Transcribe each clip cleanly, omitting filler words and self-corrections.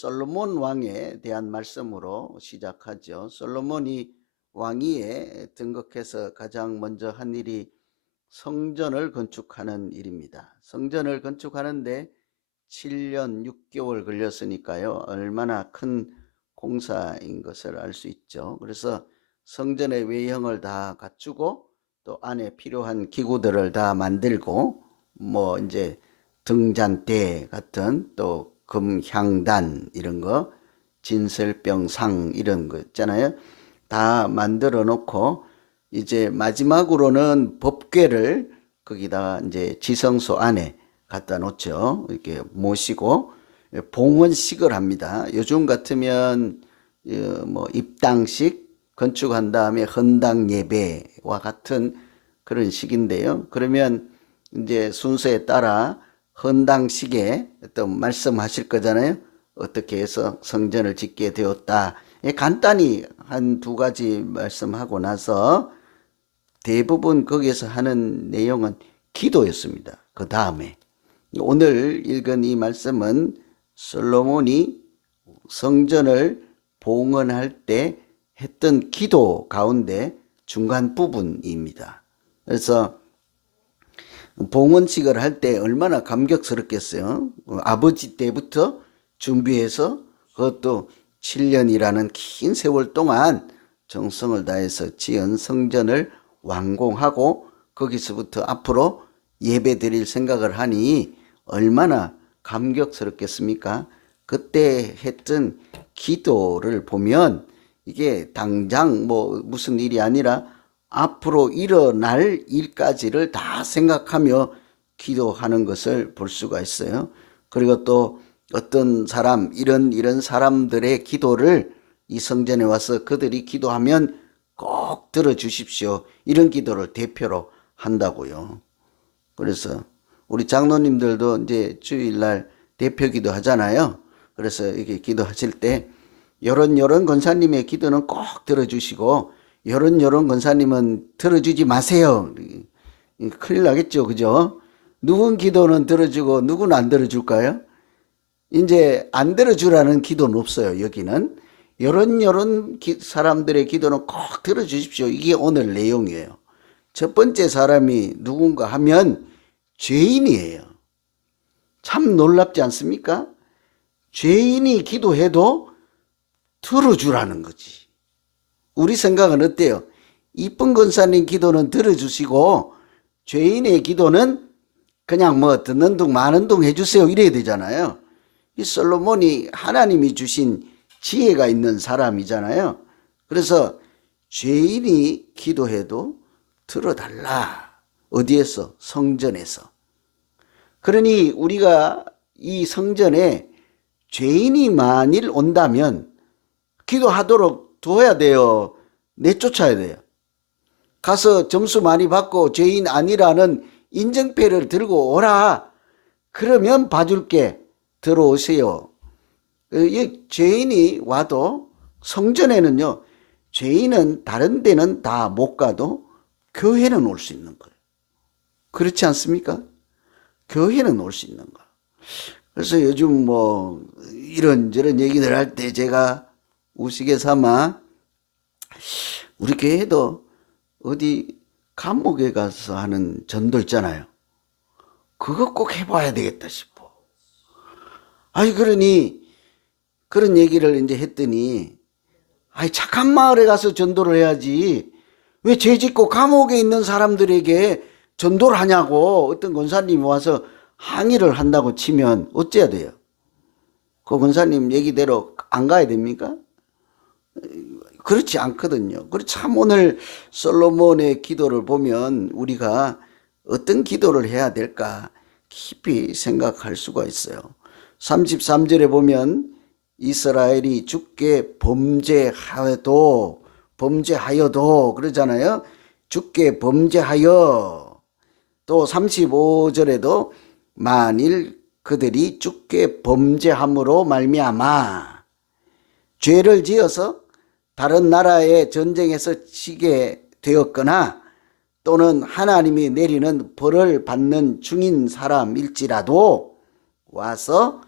솔로몬 왕에 대한 말씀으로 시작하죠. 솔로몬이 왕위에 등극해서 가장 먼저 한 일이 성전을 건축하는 일입니다. 성전을 건축하는데 7년 6개월 걸렸으니까요. 얼마나 큰 공사인 것을 알 수 있죠. 그래서 성전의 외형을 다 갖추고 또 안에 필요한 기구들을 다 만들고 뭐 이제 등잔대 같은 또 금향단 이런 거 진설병상 이런 거 있잖아요. 다 만들어 놓고 이제 마지막으로는 법궤를 거기다가 이제 지성소 안에 갖다 놓죠. 이렇게 모시고 봉헌식을 합니다. 요즘 같으면 뭐 입당식 건축한 다음에 헌당 예배와 같은 그런 식인데요. 그러면 이제 순서에 따라 헌당식에 또 말씀하실 거잖아요. 어떻게 해서 성전을 짓게 되었다. 간단히 한 두 가지 말씀하고 나서 대부분 거기에서 하는 내용은 기도였습니다. 그 다음에 오늘 읽은 이 말씀은 솔로몬이 성전을 봉헌할 때 했던 기도 가운데 중간 부분입니다. 그래서 봉헌식을 할 때 얼마나 감격스럽겠어요. 아버지 때부터 준비해서 그것도 7년이라는 긴 세월 동안 정성을 다해서 지은 성전을 완공하고 거기서부터 앞으로 예배 드릴 생각을 하니 얼마나 감격스럽겠습니까? 그때 했던 기도를 보면 이게 당장 뭐 무슨 일이 아니라 앞으로 일어날 일까지를 다 생각하며 기도하는 것을 볼 수가 있어요. 그리고 또 어떤 사람, 이런 사람들의 기도를 이 성전에 와서 그들이 기도하면 꼭 들어주십시오. 이런 기도를 대표로 한다고요. 그래서 우리 장로님들도 이제 주일날 대표 기도 하잖아요. 그래서 이렇게 기도하실 때 요런 권사님의 기도는 꼭 들어주시고 요런 권사님은 들어주지 마세요. 큰일 나겠죠. 그죠? 누군 기도는 들어주고 누군 안 들어줄까요? 이제 안 들어주라는 기도는 없어요. 여기는 요런 사람들의 기도는 꼭 들어주십시오. 이게 오늘 내용이에요. 첫 번째 사람이 누군가 하면 죄인이에요. 참 놀랍지 않습니까? 죄인이 기도해도 들어주라는 거지. 우리 생각은 어때요? 이쁜 권사님 기도는 들어주시고 죄인의 기도는 그냥 뭐 듣는 둥 마는 둥 해주세요 이래야 되잖아요. 이 솔로몬이 하나님이 주신 지혜가 있는 사람이잖아요. 그래서 죄인이 기도해도 들어달라. 어디에서? 성전에서. 그러니 우리가 이 성전에 죄인이 만일 온다면 기도하도록 둬야 돼요. 내쫓아야 돼요. 가서 점수 많이 받고 죄인 아니라는 인정패를 들고 오라. 그러면 봐줄게. 들어오세요. 죄인이 와도 성전에는요. 죄인은 다른 데는 다 못 가도 교회는 올 수 있는 거예요. 그렇지 않습니까? 교회는 올 수 있는 거예요. 그래서 요즘 뭐 이런저런 얘기들 할 때 제가 우스개 삼아 우리 교회도 어디 감옥에 가서 하는 전도 있잖아요. 그거 꼭 해봐야 되겠다 싶어. 아니 그러니 그런 얘기를 이제 했더니 아니 착한 마을에 가서 전도를 해야지 왜 죄 짓고 감옥에 있는 사람들에게 전도를 하냐고 어떤 권사님이 와서 항의를 한다고 치면 어째야 돼요? 그 권사님 얘기대로 안 가야 됩니까? 그렇지 않거든요. 그래서 참 오늘 솔로몬의 기도를 보면 우리가 어떤 기도를 해야 될까 깊이 생각할 수가 있어요. 33절에 보면 이스라엘이 주께 범죄하여도 그러잖아요. 주께 범죄하여. 또 35절에도 만일 그들이 주께 범죄함으로 말미암아 죄를 지어서 다른 나라의 전쟁에서 지게 되었거나 또는 하나님이 내리는 벌을 받는 중인 사람일지라도 와서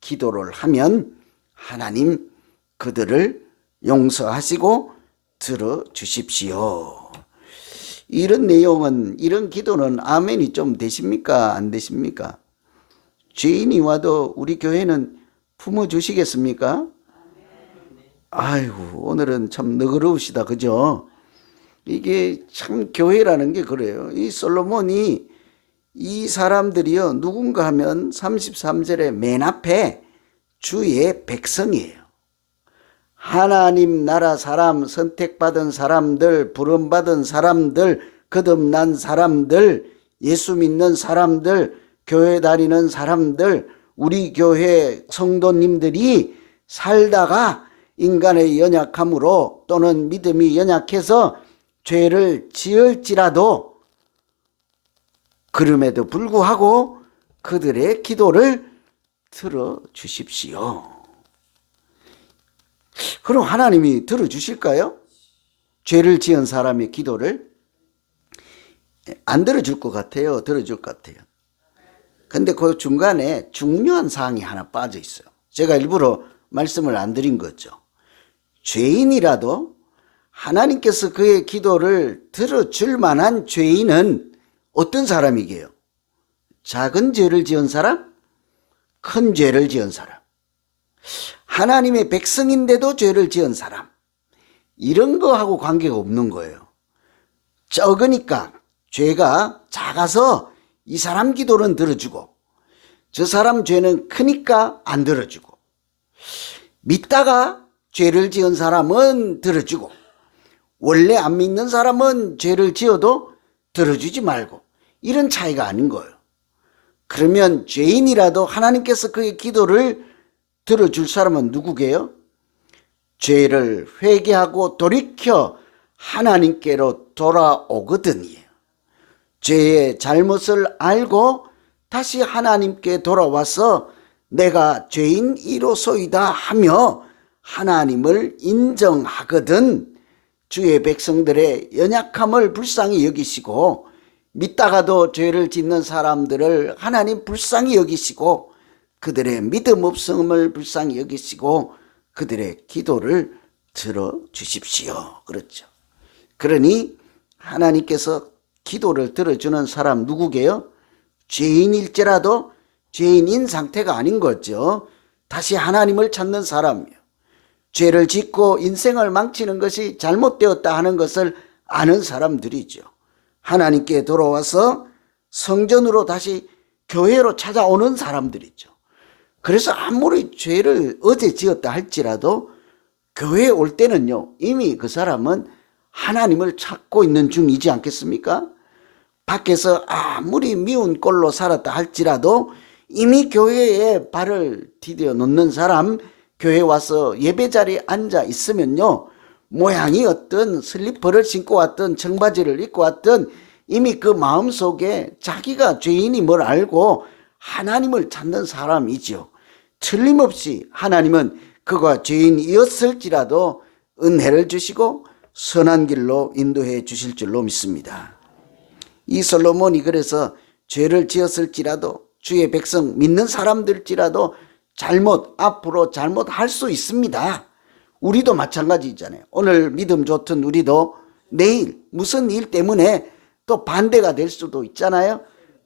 기도를 하면 하나님 그들을 용서하시고 들어주십시오. 이런 내용은, 이런 기도는 아멘이 좀 되십니까? 안 되십니까? 죄인이 와도 우리 교회는 품어주시겠습니까? 아이고, 오늘은 참 너그러우시다, 그죠? 이게 참 교회라는 게 그래요. 이 솔로몬이 이 사람들이요, 누군가 하면 33절에 맨 앞에 주의 백성이에요. 하나님 나라 사람, 선택받은 사람들, 부름받은 사람들, 거듭난 사람들, 예수 믿는 사람들, 교회 다니는 사람들, 우리 교회 성도님들이 살다가 인간의 연약함으로 또는 믿음이 연약해서 죄를 지을지라도 그럼에도 불구하고 그들의 기도를 들어주십시오. 그럼 하나님이 들어주실까요? 죄를 지은 사람의 기도를? 안 들어줄 것 같아요? 들어줄 것 같아요? 근데 그 중간에 중요한 사항이 하나 빠져 있어요. 제가 일부러 말씀을 안 드린 거죠. 죄인이라도 하나님께서 그의 기도를 들어줄 만한 죄인은 어떤 사람이게요? 작은 죄를 지은 사람? 큰 죄를 지은 사람? 하나님의 백성인데도 죄를 지은 사람? 이런 거하고 관계가 없는 거예요. 적으니까, 죄가 작아서 이 사람 기도는 들어주고 저 사람 죄는 크니까 안 들어주고, 믿다가 죄를 지은 사람은 들어주고 원래 안 믿는 사람은 죄를 지어도 들어주지 말고, 이런 차이가 아닌 거예요. 그러면 죄인이라도 하나님께서 그의 기도를 들어줄 사람은 누구게요? 죄를 회개하고 돌이켜 하나님께로 돌아오거든요. 죄의 잘못을 알고 다시 하나님께 돌아와서 내가 죄인이로소이다 하며 하나님을 인정하거든 주의 백성들의 연약함을 불쌍히 여기시고, 믿다가도 죄를 짓는 사람들을 하나님 불쌍히 여기시고 그들의 믿음 없음을 불쌍히 여기시고 그들의 기도를 들어주십시오. 그렇죠. 그러니 하나님께서 기도를 들어주는 사람 누구게요? 죄인일지라도 죄인인 상태가 아닌 거죠. 다시 하나님을 찾는 사람이에요. 죄를 짓고 인생을 망치는 것이 잘못되었다 하는 것을 아는 사람들이죠. 하나님께 돌아와서 성전으로 다시 교회로 찾아오는 사람들이죠. 그래서 아무리 죄를 어제 지었다 할지라도 교회에 올 때는요, 이미 그 사람은 하나님을 찾고 있는 중이지 않겠습니까? 밖에서 아무리 미운 꼴로 살았다 할지라도 이미 교회에 발을 디뎌 놓는 사람, 교회에 와서 예배 자리에 앉아 있으면요, 모양이 어떤 슬리퍼를 신고 왔던 청바지를 입고 왔던 이미 그 마음속에 자기가 죄인임을 알고 하나님을 찾는 사람이죠. 틀림없이 하나님은 그가 죄인이었을지라도 은혜를 주시고 선한 길로 인도해 주실 줄로 믿습니다. 이 솔로몬이 그래서 죄를 지었을지라도 주의 백성 믿는 사람들일지라도 앞으로 잘못할 수 있습니다. 우리도 마찬가지잖아요. 오늘 믿음 좋던 우리도 내일 무슨 일 때문에 또 반대가 될 수도 있잖아요.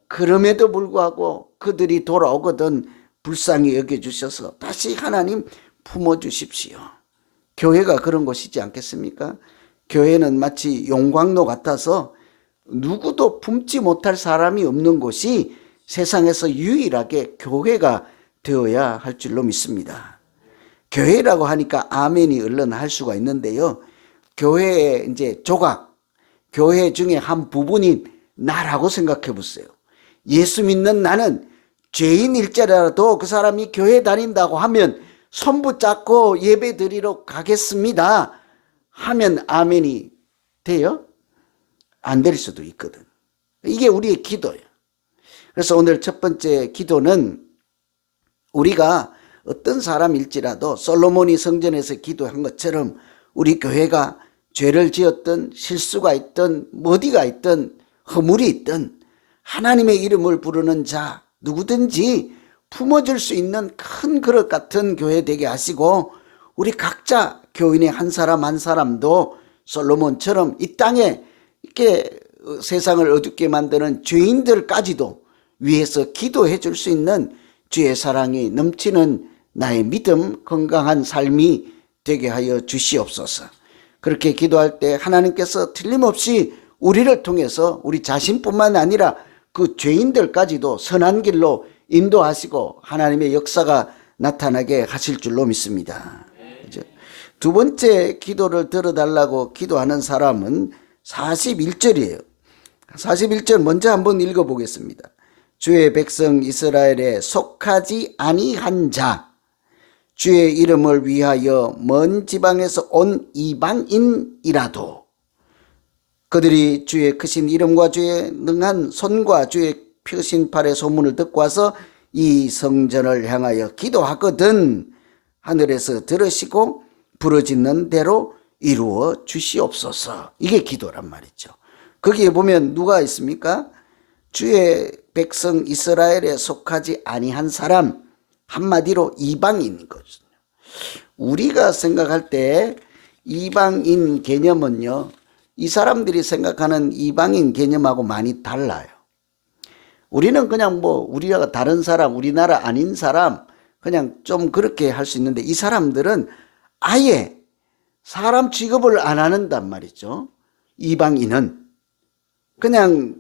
그럼에도 불구하고 그들이 돌아오거든 불쌍히 여겨주셔서 다시 하나님 품어주십시오. 교회가 그런 곳이지 않겠습니까? 교회는 마치 용광로 같아서 누구도 품지 못할 사람이 없는 곳이 세상에서 유일하게 교회가 되어야 할 줄로 믿습니다. 교회라고 하니까 아멘이 얼른 할 수가 있는데요. 교회의 이제 조각, 교회 중에 한 부분인 나라고 생각해 보세요. 예수 믿는 나는 죄인일지라도 그 사람이 교회 다닌다고 하면 손 붙잡고 예배 드리러 가겠습니다 하면 아멘이 돼요? 안 될 수도 있거든. 이게 우리의 기도예요. 그래서 오늘 첫 번째 기도는 우리가 어떤 사람일지라도 솔로몬이 성전에서 기도한 것처럼 우리 교회가 죄를 지었든 실수가 있든 어디가 있든 허물이 있든 하나님의 이름을 부르는 자 누구든지 품어줄 수 있는 큰 그릇 같은 교회 되게 하시고, 우리 각자 교인의 한 사람 한 사람도 솔로몬처럼 이 땅에 이렇게 세상을 어둡게 만드는 죄인들까지도 위해서 기도해 줄 수 있는 주의 사랑이 넘치는 나의 믿음 건강한 삶이 되게 하여 주시옵소서. 그렇게 기도할 때 하나님께서 틀림없이 우리를 통해서 우리 자신뿐만 아니라 그 죄인들까지도 선한 길로 인도하시고 하나님의 역사가 나타나게 하실 줄로 믿습니다. 두 번째 기도를 들어달라고 기도하는 사람은 41절이에요. 41절 먼저 한번 읽어보겠습니다. 주의 백성 이스라엘에 속하지 아니한 자, 주의 이름을 위하여 먼 지방에서 온 이방인이라도 그들이 주의 크신 이름과 주의 능한 손과 주의 펴신 팔의 소문을 듣고 와서 이 성전을 향하여 기도하거든 하늘에서 들으시고 부르짖는 대로 이루어 주시옵소서. 이게 기도란 말이죠. 거기에 보면 누가 있습니까? 주의 백성 이스라엘에 속하지 아니한 사람, 한마디로 이방인인 거죠. 우리가 생각할 때 이방인 개념은요, 이 사람들이 생각하는 이방인 개념하고 많이 달라요. 우리는 그냥 우리가 다른 사람, 우리나라 아닌 사람 그냥 좀 그렇게 할 수 있는데, 이 사람들은 아예 사람 취급을 안 한단 말이죠. 이방인은 그냥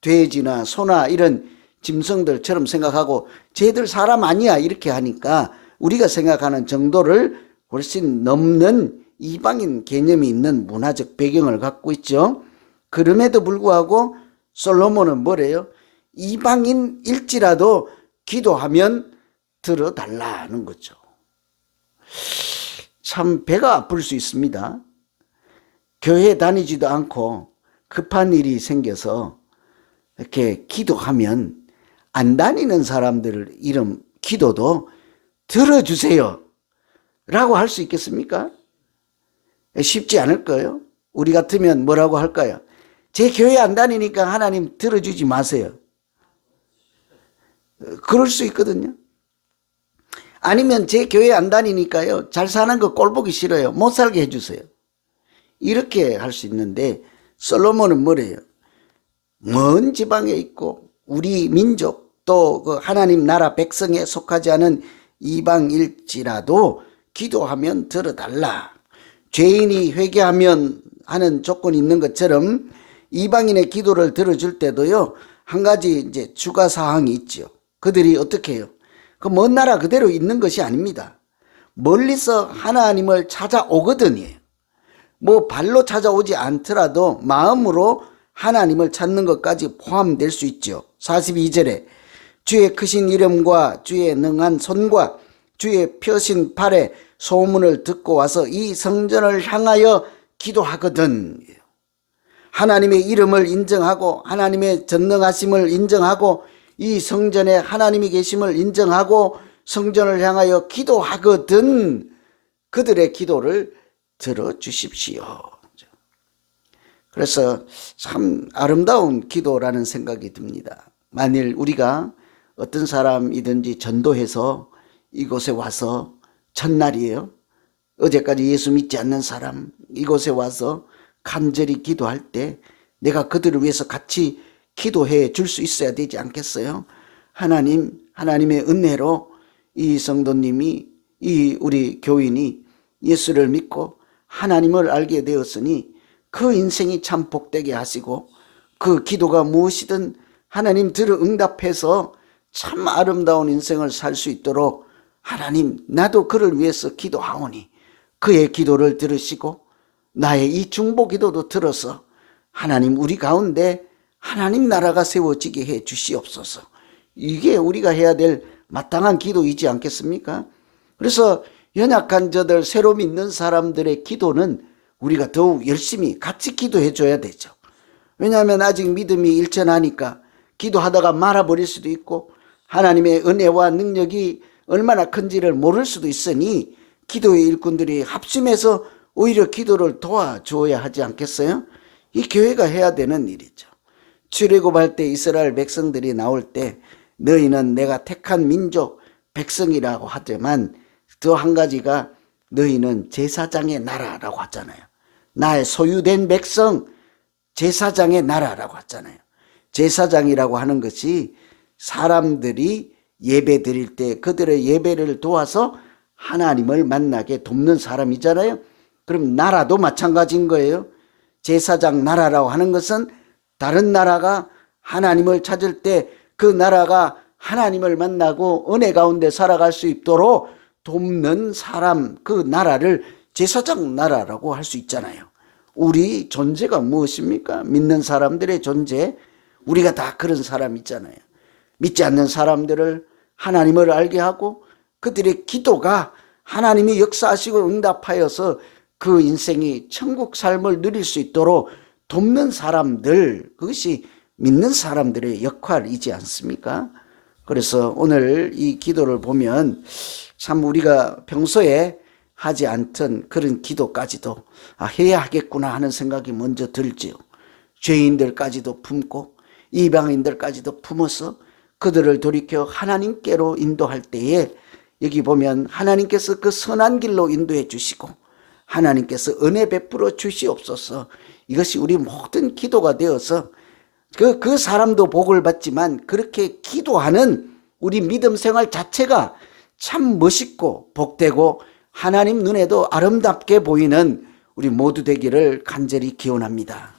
돼지나 소나 이런 짐승들처럼 생각하고 쟤들 사람 아니야 이렇게 하니까 우리가 생각하는 정도를 훨씬 넘는 이방인 개념이 있는 문화적 배경을 갖고 있죠. 그럼에도 불구하고 솔로몬은 뭐래요? 이방인일지라도 기도하면 들어달라는 거죠. 참 배가 아플 수 있습니다. 교회 다니지도 않고 급한 일이 생겨서 이렇게 기도하면 안 다니는 사람들 이름 기도도 들어주세요 라고 할 수 있겠습니까? 쉽지 않을 거예요. 우리 같으면 뭐라고 할까요? 제 교회 안 다니니까 하나님 들어주지 마세요. 그럴 수 있거든요. 아니면 제 교회 안 다니니까요, 잘 사는 거 꼴보기 싫어요. 못 살게 해주세요. 이렇게 할 수 있는데 솔로몬은 뭐래요? 먼 지방에 있고 우리 민족 또 그 하나님 나라 백성에 속하지 않은 이방일지라도 기도하면 들어달라. 죄인이 회개하면 하는 조건이 있는 것처럼 이방인의 기도를 들어줄 때도요, 한 가지 이제 추가 사항이 있죠. 그들이 어떻게 해요? 그 먼 나라 그대로 있는 것이 아닙니다. 멀리서 하나님을 찾아오거든요. 발로 찾아오지 않더라도 마음으로 하나님을 찾는 것까지 포함될 수 있죠. 42절에 주의 크신 이름과 주의 능한 손과 주의 펴신 팔의 소문을 듣고 와서 이 성전을 향하여 기도하거든. 하나님의 이름을 인정하고 하나님의 전능하심을 인정하고 이 성전에 하나님이 계심을 인정하고 성전을 향하여 기도하거든 그들의 기도를 들어주십시오. 그래서 참 아름다운 기도라는 생각이 듭니다. 만일 우리가 어떤 사람이든지 전도해서 이곳에 와서 첫날이에요. 어제까지 예수 믿지 않는 사람 이곳에 와서 간절히 기도할 때 내가 그들을 위해서 같이 기도해 줄 수 있어야 되지 않겠어요? 하나님의 은혜로 이 성도님이, 이 우리 교인이 예수를 믿고 하나님을 알게 되었으니 그 인생이 참 복되게 하시고 그 기도가 무엇이든 하나님 들어 응답해서 참 아름다운 인생을 살 수 있도록 하나님 나도 그를 위해서 기도하오니 그의 기도를 들으시고 나의 이 중보 기도도 들어서 하나님 우리 가운데 하나님 나라가 세워지게 해 주시옵소서. 이게 우리가 해야 될 마땅한 기도이지 않겠습니까? 그래서 연약한 저들 새로 믿는 사람들의 기도는 우리가 더욱 열심히 같이 기도해 줘야 되죠. 왜냐하면 아직 믿음이 일천하니까 기도하다가 말아버릴 수도 있고 하나님의 은혜와 능력이 얼마나 큰지를 모를 수도 있으니 기도의 일꾼들이 합심해서 오히려 기도를 도와줘야 하지 않겠어요? 이 교회가 해야 되는 일이죠. 출애굽할 때 이스라엘 백성들이 나올 때 너희는 내가 택한 민족 백성이라고 하지만 또 한 가지가 너희는 제사장의 나라라고 하잖아요. 나의 소유된 백성, 제사장의 나라라고 하잖아요. 제사장이라고 하는 것이 사람들이 예배 드릴 때 그들의 예배를 도와서 하나님을 만나게 돕는 사람이잖아요. 그럼 나라도 마찬가지인 거예요. 제사장 나라라고 하는 것은 다른 나라가 하나님을 찾을 때 그 나라가 하나님을 만나고 은혜 가운데 살아갈 수 있도록 돕는 사람, 그 나라를 제사장 나라라고 할 수 있잖아요. 우리 존재가 무엇입니까? 믿는 사람들의 존재, 우리가 다 그런 사람 있잖아요. 믿지 않는 사람들을 하나님을 알게 하고 그들의 기도가 하나님이 역사하시고 응답하여서 그 인생이 천국 삶을 누릴 수 있도록 돕는 사람들, 그것이 믿는 사람들의 역할이지 않습니까? 그래서 오늘 이 기도를 보면 참 우리가 평소에 하지 않던 그런 기도까지도 해야 하겠구나 하는 생각이 먼저 들지요. 죄인들까지도 품고 이방인들까지도 품어서 그들을 돌이켜 하나님께로 인도할 때에 여기 보면 하나님께서 그 선한 길로 인도해 주시고 하나님께서 은혜 베풀어 주시옵소서. 이것이 우리 모든 기도가 되어서 그 사람도 복을 받지만 그렇게 기도하는 우리 믿음 생활 자체가 참 멋있고 복되고 하나님 눈에도 아름답게 보이는 우리 모두 되기를 간절히 기원합니다.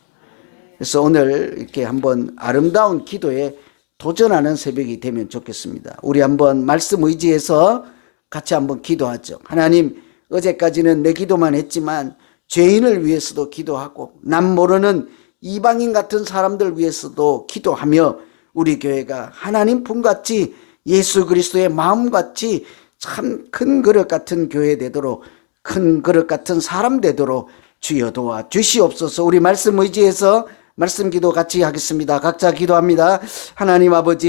그래서 오늘 이렇게 한번 아름다운 기도에 도전하는 새벽이 되면 좋겠습니다. 우리 한번 말씀 의지해서 같이 한번 기도하죠. 하나님, 어제까지는 내 기도만 했지만 죄인을 위해서도 기도하고 남 모르는 이방인 같은 사람들 위해서도 기도하며 우리 교회가 하나님 품같이 예수 그리스도의 마음같이 참 큰 그릇 같은 교회 되도록, 큰 그릇 같은 사람 되도록 주여 도와 주시옵소서. 우리 말씀 의지해서 말씀 기도 같이 하겠습니다. 각자 기도합니다. 하나님 아버지,